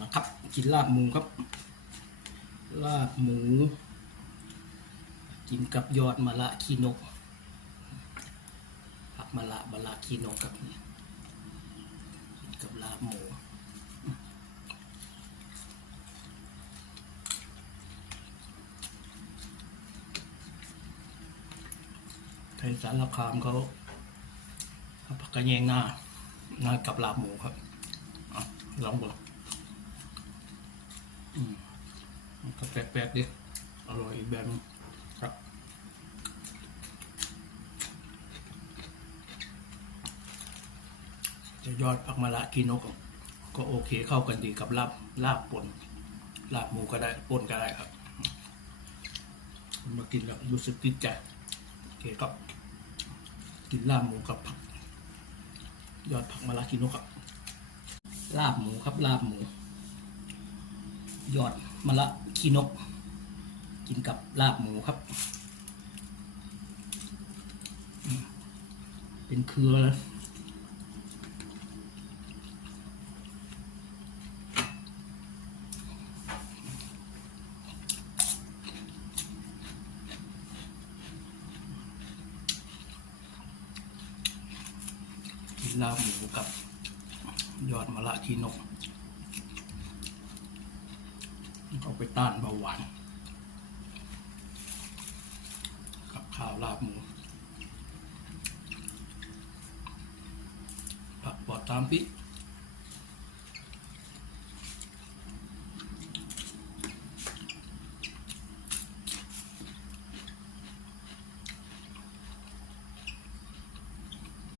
มาครับ กินลาบหมูครับ ลาบหมู กินกับยอดมะละขีนกผักมะละมะละขีนกครับนี่ยกับลาบหมูไทยสารคามเขาผักกระแยงหน้าหน้ากับลาบหมูครับอลองดูอืมมัน ก็แปลกๆดิอร่อยอีกแบบนึงครับจะยอดผักมะละกีนก ก็โอเคเข้ากันดีกับลาบลาบป่นลาบหมูก็ได้ป่นก็ได้ครับมากินแล้วรู้สึกติดใจโอเคครับกินลาบหมูกับผัก ยอดผักมะละกีนกครับลาบหมูครับลาบหมู ยอดมะละ กีนก กินกับลาบหมูครับ เป็นเครือลาบหมูกับ ยอดมะละขีนกเอา ไปต้านเบาหวานกับข้าวลาบหมู ผักปอดตามพิ